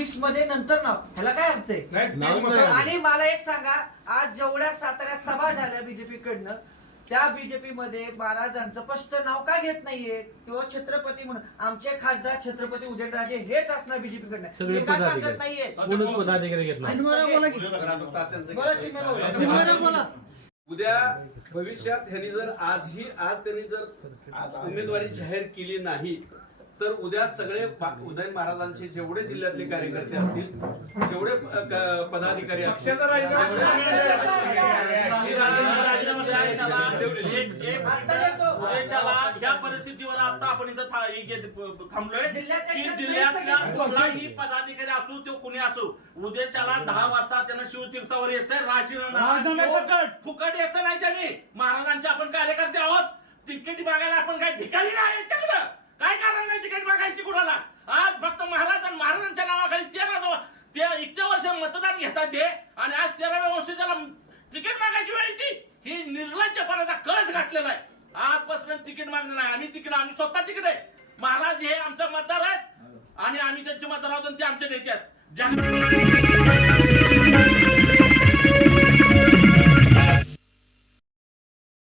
लिस्टमध्ये नंतर नाव. ह्याला काय अर्थ आहे? नाही, ते. आणि मला एक सांगा आज जेवढ्या साताऱ्यात सभा झाल्या बीजेपी कडनं त्या बीजेपी मध्ये महाराजांचं स्पष्ट नाव का घेत नाहीये? किंवा छत्रपती म्हणून. आमचे खासदार छत्रपती उदयनराजे हेच असणार बीजेपी कडनं सगळे का सांगत. नाहीये? कोणच पदाधिकारी घेतला आणि सगळे- बोला चिन्ह बोला. उद्या भविष्यात ह्यांनी जर आजही आज त्यांनी जर उमेदवारी जाहीर केली नाही तर उद्या सगळे उदयन महाराजांचे जेवढे जिल्ह्यातले कार्यकर्ते असतील जेवढे पदाधिकारी असतील ही ह्या परिस्थितीवर आता आपण इथं हे थांबलोय की जिल्ह्यातल्या कुठलाही पदाधिकारी असू तो कुणी असू उद्याच्याला दहा वाजता त्यांना शिवतीर्थावर यायचंय राजीनामा फुकट यायचं नाही त्यांनी महाराजांचे आपण कार्यकर्ते आहोत तिकीट मागायला आपण काही भिकारी नाही यांच्याकडं काय कारण नाही तिकीट मागायची कुणाला? आज फक्त महाराज आणि महाराजांच्या नावाखाली तेरा दो- ते इतक्या वर्ष मतदान घेतात ते आणि आज तेराव्या वर्षी त्याला तिकीट मागायची वेळ येते. ही निर्लज्जपणाचा कळच घातलेला आहे. आजपासून तिकीट मागणं नाही. आम्ही तिकीट आम्ही स्वतः तिकीट आहे. महाराज हे आमचा मतदार आहेत. आणि आम्ही त्यांचे मतदार आहोत आणि ते आमचे नेते आहेत. ज्या